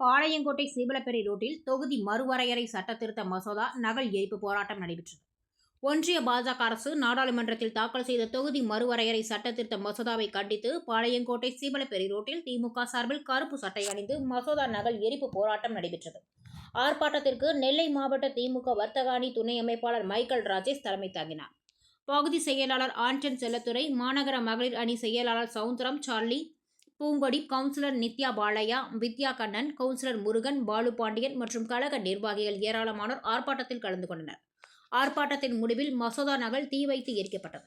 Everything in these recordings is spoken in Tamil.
பாளையங்கோட்டை சீவலப்பேரி ரோட்டில் தொகுதி மறுவரையறை சட்டத்திருத்த மசோதா நகல் எரிப்பு போராட்டம் நடைபெற்றது. ஒன்றிய பாஜக அரசு நாடாளுமன்றத்தில் தாக்கல் செய்த தொகுதி மறுவரையறை சட்டத்திருத்த மசோதாவை கண்டித்து பாளையங்கோட்டை சீவலப்பேரி ரோட்டில் திமுக சார்பில் கருப்பு சட்டை அணிந்து மசோதா நகல் எரிப்பு போராட்டம் நடைபெற்றது. ஆர்ப்பாட்டத்திற்கு நெல்லை மாவட்ட திமுக வர்த்தக அணி துணை அமைப்பாளர் மைக்கேல் ராஜேஷ் தலைமை தாங்கினார். பகுதி செயலாளர் ஆண்டன் செல்லத்துறை, மாநகர மகளிர் அணி செயலாளர் சவுந்தரம், சார்லி, பூங்கொடி, கவுன்சிலர் நித்யா பாலையா, வித்யா கண்ணன், கவுன்சிலர் முருகன், பாலு பாண்டியன் மற்றும் கழக நிர்வாகிகள் ஏராளமானோர் ஆர்ப்பாட்டத்தில் கலந்து கொண்டனர். ஆர்ப்பாட்டத்தின் முடிவில் மசோதா நகல் தீ வைத்து எரிக்கப்பட்டது.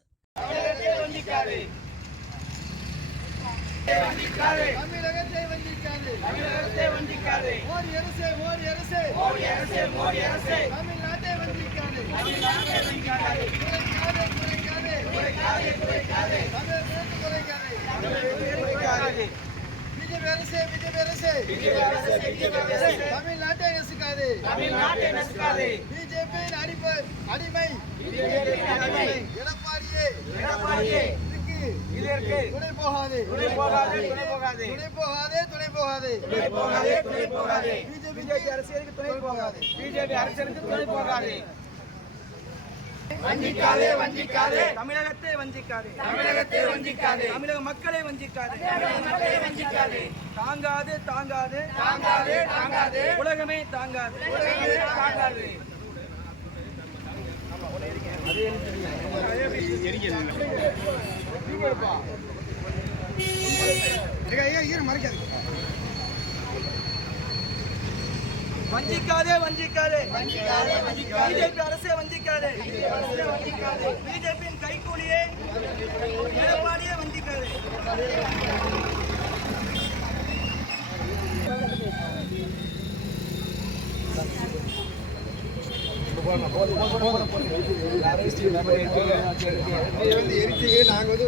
தமிழ்நாட்டை நசுக்காதே. பிஜேபியின் அடிமை எடப்பாடியே இதற்கு துணை போகாதே. பிஜேபி அரசியலுக்கு துணை போகாதே. வஞ்சிக்காதே. தமிழகத்தை வஞ்சிக்காதே. தமிழக மக்களை வஞ்சிக்காதே. தாங்காதே. உலகமே தாங்காது. வஞ்சிக்காதே. பிஜேபி அரசே வஞ்சிக்காதே. பிஜேபியின் கைக்கூலியே எடப்பாடியே வஞ்சிக்காதே. எரிச்சு நாங்கள்